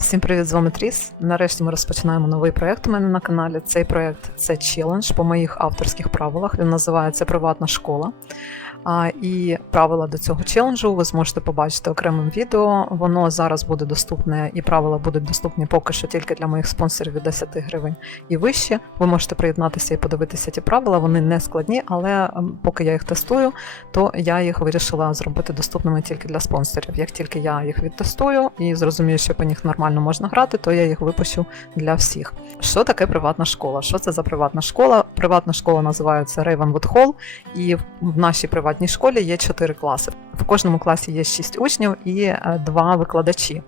Всім привіт, з вами Тріс. Нарешті ми розпочинаємо новий проект у мене на каналі. Цей проект це челендж по моїх авторських правилах. Він називається Приватна школа. І правила до цього челенджу ви зможете побачити окремим відео. Воно зараз буде доступне, і правила будуть доступні поки що тільки для моїх спонсорів від 10 гривень і вище. Ви можете приєднатися і подивитися ті правила. Вони не складні, але ем, поки я їх тестую, то я їх вирішила зробити доступними тільки для спонсорів. Як тільки я їх відтестую і зрозумію, що по них нормально можна грати, то я їх випущу для всіх. Що таке приватна школа? Що це за приватна школа? Приватна школа називається Ravenwood Hall, і в нашій приватній школі є 4 класи. В кожному класі є 6 учнів і 2 викладачі.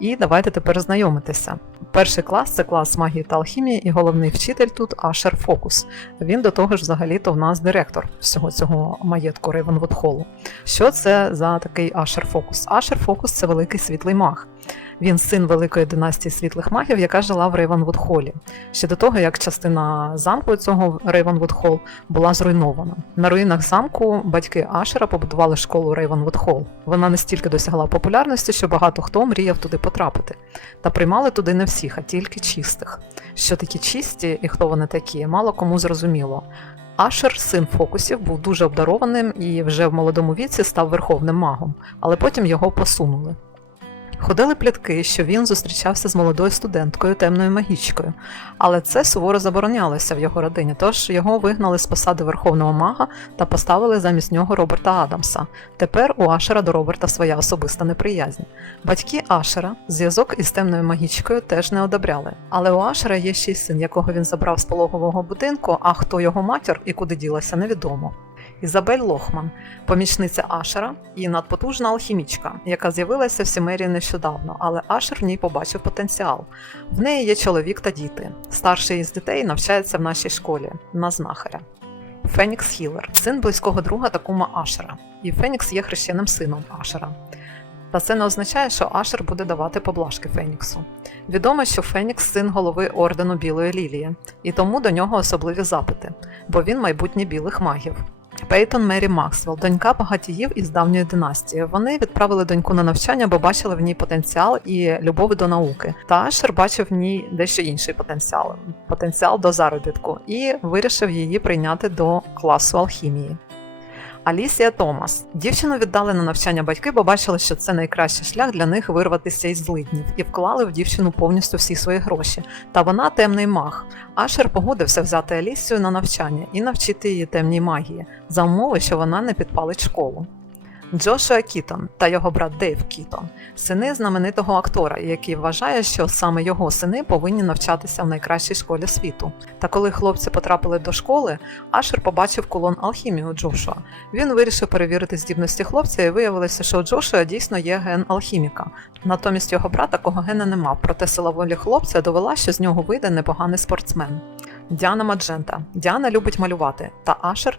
І давайте тепер знайомитися. Перший клас це клас магії та алхімії, і головний вчитель тут Ашер Фокус. Він до того ж, взагалі-то в нас директор всього цього маєтку Рейвенвуд Холлу. Що це за такий Ашер Фокус? Ашер Фокус це великий світлий маг. Він син великої династії світлих магів, яка жила в Рейвенвуд Холі. Ще до того, як частина замку цього Рейвенвуд Холл була зруйнована. На руїнах замку батьки Ашера побудували школу Рейвенвуд Холл. Вона настільки досягла популярності, що багато хто мріяв туди потрапити. Та приймали туди не всіх, а тільки чистих. Що такі чисті і хто вони такі, мало кому зрозуміло. Ашер, син фокусів, був дуже обдарованим і вже в молодому віці став верховним магом, але потім його посунули. Ходили плітки, що він зустрічався з молодою студенткою темною магічкою, але це суворо заборонялося в його родині, тож його вигнали з посади верховного мага та поставили замість нього Роберта Адамса. Тепер у Ашера до Роберта своя особиста неприязнь. Батьки Ашера зв'язок із темною магічкою теж не одобряли. Але у Ашера є ще й син, якого він забрав з пологового будинку, а хто його матір і куди ділася, невідомо. Ізабель Лохман, помічниця Ашера і надпотужна алхімічка, яка з'явилася в Сімерії нещодавно, але Ашер в ній побачив потенціал. В неї є чоловік та діти. Старший із дітей навчається в нашій школі на знахаря. Фенікс Хілер, син близького друга та кума Ашера. І Фенікс є хрещеним сином Ашера. Та це не означає, що Ашер буде давати поблажки Феніксу. Відомо, що Фенікс син голови ордену Білої Лілії, і тому до нього особливі запити, бо він майбутнє білих магів. Пейтон Мері Максвелл, донька багатіїв із давньої династії. Вони відправили доньку на навчання, бо бачили в ній потенціал і любов до науки. Та Ашер бачив в ній дещо інший потенціал потенціал до заробітку, і вирішив її прийняти до класу алхімії. Алісія Томас. Дівчину віддали на навчання батьки, бо бачили, що це найкращий шлях для них вирватися із злиднів, і вклали в дівчину повністю всі свої гроші. Та вона темний маг. Ашер погодився взяти Алісію на навчання і навчити її темній магії, за умови, що вона не підпалить школу. Джошуа Кітон та його брат Дейв Кітон сини знаменитого актора, який вважає, що саме його сини повинні навчатися в найкращій школі світу. Та коли хлопці потрапили до школи, Ашер побачив колон алхімії у Джошуа. Він вирішив перевірити здібності хлопця, і виявилося, що у Джошуа дійсно є ген алхіміка. Натомість його брат такого гена не мав, проте сила волі хлопця довела, що з нього вийде непоганий спортсмен. Діана Маджента. Діана любить малювати, та Ашер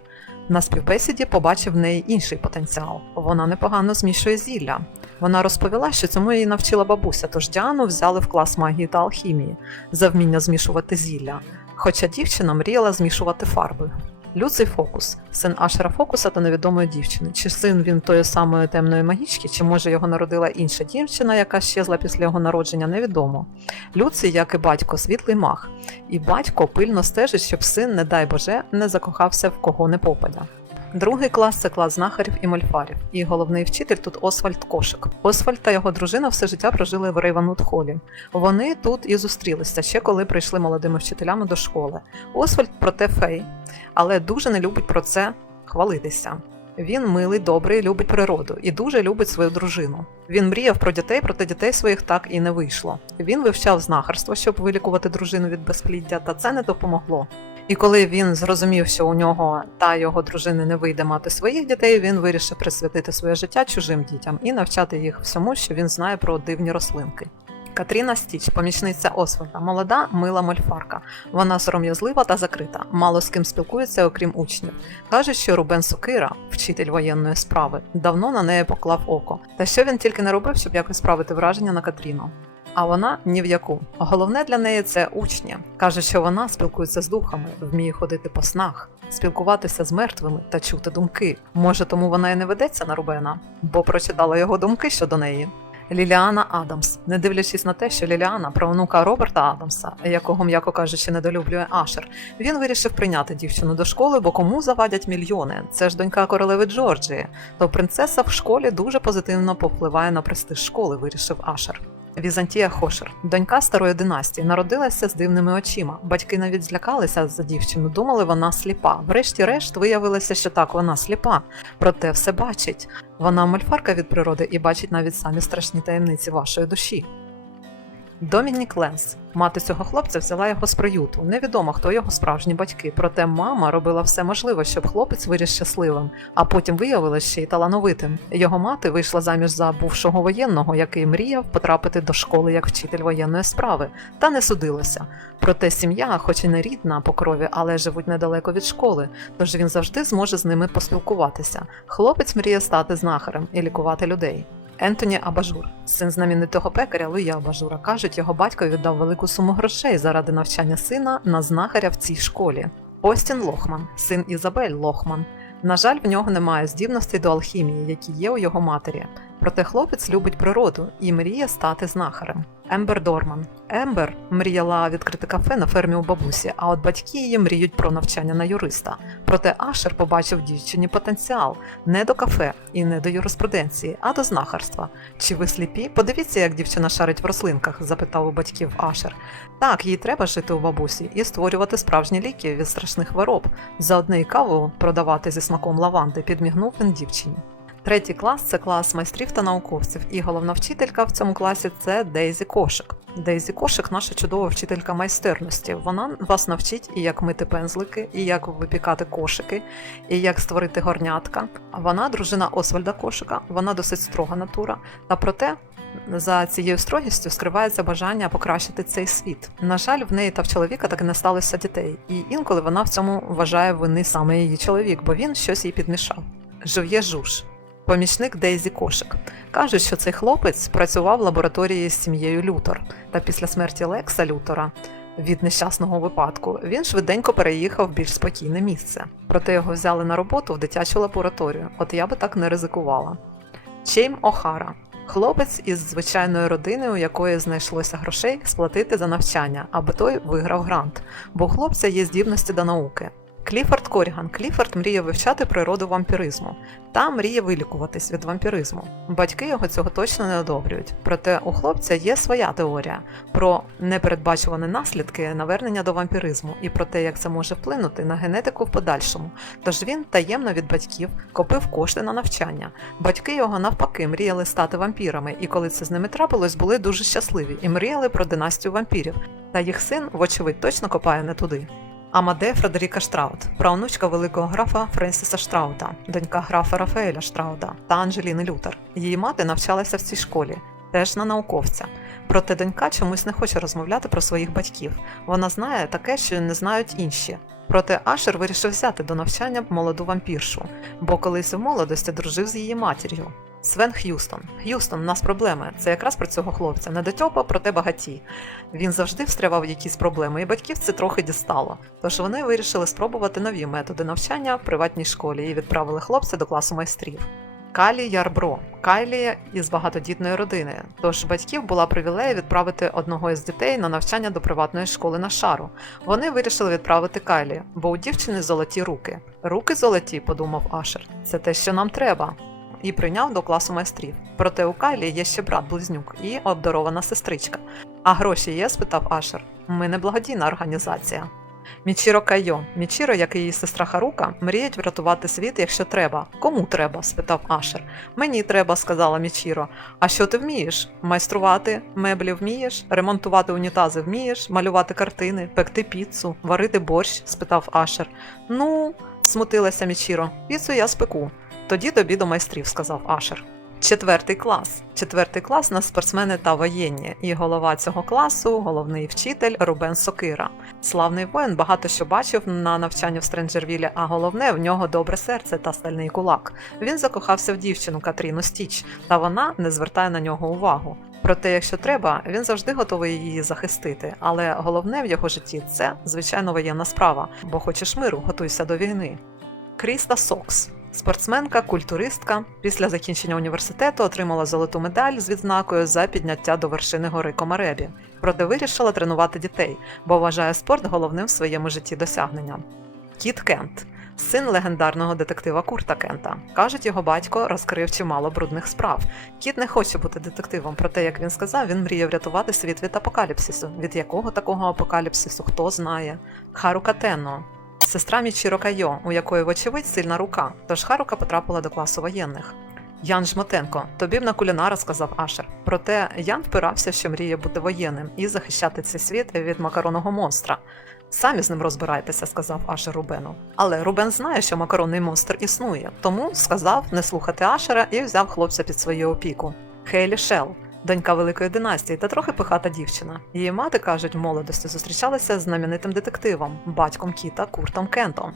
на співбесіді побачив в неї інший потенціал. Вона непогано змішує зілля. Вона розповіла, що цьому її навчила бабуся, тож Діану взяли в клас магії та алхімії за вміння змішувати зілля. Хоча дівчина мріяла змішувати фарби. Люций Фокус, син Ашера Фокуса та невідомої дівчини. Чи син він тої самої темної магічки, чи може його народила інша дівчина, яка щезла після його народження, невідомо. Люций, як і батько, світлий маг, і батько пильно стежить, щоб син, не дай Боже, не закохався в кого не попадя. Другий клас це клас знахарів і мольфарів, і головний вчитель тут Освальд Кошик. Освальд та його дружина все життя прожили в Рейванут Холі. Вони тут і зустрілися ще коли прийшли молодими вчителями до школи. Освальд проте фей, але дуже не любить про це хвалитися. Він милий, добрий, любить природу і дуже любить свою дружину. Він мріяв про дітей, проте дітей своїх так і не вийшло. Він вивчав знахарство, щоб вилікувати дружину від безпліддя, та це не допомогло. І коли він зрозумів, що у нього та його дружини не вийде мати своїх дітей, він вирішив присвятити своє життя чужим дітям і навчати їх всьому, що він знає про дивні рослинки. Катріна Стіч, помічниця Освальда, молода, мила мольфарка. Вона сором'язлива та закрита, мало з ким спілкується, окрім учнів. Каже, що Рубен Сокира, вчитель воєнної справи, давно на неї поклав око. Та що він тільки не робив, щоб якось справити враження на Катріну. А вона ні в яку. Головне для неї це учні. Каже, що вона спілкується з духами, вміє ходити по снах, спілкуватися з мертвими та чути думки. Може, тому вона і не ведеться на Рубена, бо прочитала його думки щодо неї. Ліліана Адамс, не дивлячись на те, що Ліліана правнука Роберта Адамса, якого, м'яко кажучи, недолюблює Ашер, він вирішив прийняти дівчину до школи, бо кому завадять мільйони? Це ж донька королеви Джорджії. То принцеса в школі дуже позитивно повпливає на престиж школи, вирішив Ашер. Візантія Хошер, донька старої династії, народилася з дивними очима. Батьки навіть злякалися за дівчину, думали, вона сліпа. Врешті-решт виявилося, що так вона сліпа, проте все бачить. Вона мольфарка від природи і бачить навіть самі страшні таємниці вашої душі. Домінік Ленс. Мати цього хлопця взяла його з приюту. Невідомо, хто його справжні батьки. Проте мама робила все можливе, щоб хлопець виріс щасливим, а потім виявилося ще й талановитим. Його мати вийшла заміж за бувшого воєнного, який мріяв потрапити до школи як вчитель воєнної справи, та не судилося. Проте сім'я, хоч і не рідна по крові, але живуть недалеко від школи, тож він завжди зможе з ними поспілкуватися. Хлопець мріє стати знахарем і лікувати людей. Ентоні Абажур, син знаменитого пекаря Луї Абажура, кажуть, його батько віддав велику суму грошей заради навчання сина на знахаря в цій школі. Остін Лохман, син Ізабель Лохман. На жаль, в нього немає здібностей до алхімії, які є у його матері. Проте хлопець любить природу і мріє стати знахарем. Ембер Дорман. Ембер мріяла відкрити кафе на фермі у бабусі, а от батьки її мріють про навчання на юриста. Проте Ашер побачив дівчині потенціал не до кафе і не до юриспруденції, а до знахарства. Чи ви сліпі? Подивіться, як дівчина шарить в рослинках, запитав у батьків Ашер. Так, їй треба жити у бабусі і створювати справжні ліки від страшних хвороб. За одне каву продавати зі смаком лаванди, підмігнув він дівчині. Третій клас це клас майстрів та науковців, і головна вчителька в цьому класі це Дейзі Кошик. Дейзі Кошик наша чудова вчителька майстерності. Вона вас навчить і як мити пензлики, і як випікати кошики, і як створити горнятка. Вона дружина Освальда Кошика, вона досить строга натура. Та проте за цією строгістю скривається бажання покращити цей світ. На жаль, в неї та в чоловіка так і не сталося дітей, і інколи вона в цьому вважає вини саме її чоловік, бо він щось їй підмішав. Жив'є Жуж. Помічник Дейзі Кошик. Кажуть, що цей хлопець працював в лабораторії з сім'єю Лютор, та після смерті Лекса Лютора від нещасного випадку він швиденько переїхав в більш спокійне місце. Проте його взяли на роботу в дитячу лабораторію, от я би так не ризикувала. Чейм Охара. Хлопець із звичайної родини, у якої знайшлося грошей сплатити за навчання, аби той виграв грант, бо хлопця є здібності до науки. Кліфорд Коріган. Кліфорд мріє вивчати природу вампіризму та мріє вилікуватись від вампіризму. Батьки його цього точно не одобрюють. Проте у хлопця є своя теорія про непередбачувані наслідки навернення до вампіризму і про те, як це може вплинути на генетику в подальшому. Тож він таємно від батьків копив кошти на навчання. Батьки його навпаки мріяли стати вампірами, і коли це з ними трапилось, були дуже щасливі і мріяли про династію вампірів. Та їх син, вочевидь, точно копає не туди. Амаде Фредеріка Штраут, правнучка великого графа Френсіса Штраута, донька графа Рафаеля Штраута та Анжеліни Лютер. Її мати навчалася в цій школі, теж на науковця. Проте донька чомусь не хоче розмовляти про своїх батьків. Вона знає таке, що не знають інші. Проте Ашер вирішив взяти до навчання молоду вампіршу, бо колись у молодості дружив з її матір'ю. Свен Х'юстон. Х'юстон, у нас проблеми. Це якраз про цього хлопця. Не дотьопа, проте багаті. Він завжди встрявав в якісь проблеми, і батьків це трохи дістало. Тож вони вирішили спробувати нові методи навчання в приватній школі і відправили хлопця до класу майстрів. Калі Ярбро. Кайлі із багатодітної родини. Тож батьків була привілея відправити одного із дітей на навчання до приватної школи на шару. Вони вирішили відправити Кайлі, бо у дівчини золоті руки. Руки золоті, подумав Ашер. Це те, що нам треба і прийняв до класу майстрів. Проте у Кайлі є ще брат-близнюк і обдарована сестричка. А гроші є? спитав Ашер. Ми не благодійна організація. Мічіро Кайо. Мічіро, як і її сестра Харука, мріють врятувати світ, якщо треба. Кому треба? спитав Ашер. Мені треба, сказала Мічіро. А що ти вмієш? Майструвати меблі вмієш, ремонтувати унітази вмієш, малювати картини, пекти піцу, варити борщ? спитав Ашер. Ну, смутилася Мічіро. Піцу я спеку. Тоді тобі до майстрів, сказав Ашер. Четвертий клас. Четвертий клас на спортсмени та воєнні, і голова цього класу, головний вчитель Рубен Сокира. Славний воїн багато що бачив на навчанні в Стренджервілі, а головне в нього добре серце та стальний кулак. Він закохався в дівчину Катріну Стіч, та вона не звертає на нього увагу. Проте, якщо треба, він завжди готовий її захистити. Але головне в його житті це звичайно воєнна справа, бо хочеш миру, готуйся до війни. Кріста Сокс. Спортсменка, культуристка. Після закінчення університету отримала золоту медаль з відзнакою за підняття до вершини гори Комаребі. Проте вирішила тренувати дітей, бо вважає спорт головним в своєму житті досягненням. Кіт Кент син легендарного детектива Курта Кента. Кажуть, його батько розкрив чимало брудних справ. Кіт не хоче бути детективом, проте, як він сказав, він мріє врятувати світ від апокаліпсису. Від якого такого апокаліпсису хто знає? Харука Тенно. Сестра Мічіро Кайо, у якої, вочевидь, сильна рука, тож Харука потрапила до класу воєнних. Ян Жмотенко, тобі б на кулінара сказав Ашер. Проте Ян впирався, що мріє бути воєнним і захищати цей світ від макаронного монстра. Самі з ним розбирайтеся, сказав Ашер Рубену. Але Рубен знає, що макаронний монстр існує, тому сказав не слухати Ашера і взяв хлопця під свою опіку. Хейлі Шел, донька великої династії та трохи пихата дівчина. Її мати, кажуть, в молодості зустрічалася з знаменитим детективом, батьком Кіта Куртом Кентом.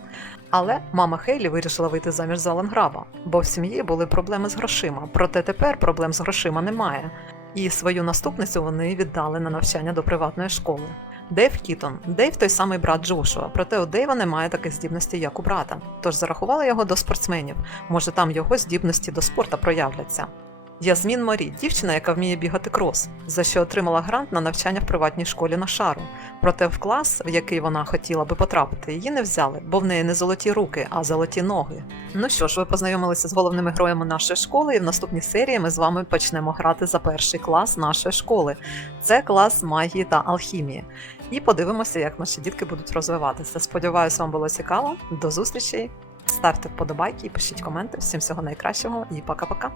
Але мама Хейлі вирішила вийти заміж за Ленграба, бо в сім'ї були проблеми з грошима. Проте тепер проблем з грошима немає. І свою наступницю вони віддали на навчання до приватної школи. Дейв Кітон. Дейв той самий брат Джошуа, проте у Дейва немає таких здібностей, як у брата. Тож зарахували його до спортсменів. Може, там його здібності до спорту проявляться. Ясмін Морі, дівчина, яка вміє бігати крос, за що отримала грант на навчання в приватній школі на шару. Проте в клас, в який вона хотіла би потрапити, її не взяли, бо в неї не золоті руки, а золоті ноги. Ну що ж, ви познайомилися з головними героями нашої школи, і в наступній серії ми з вами почнемо грати за перший клас нашої школи. Це клас магії та алхімії. І подивимося, як наші дітки будуть розвиватися. Сподіваюся, вам було цікаво. До зустрічі. Ставте вподобайки і пишіть коменти. Всім всього найкращого і пока-пока.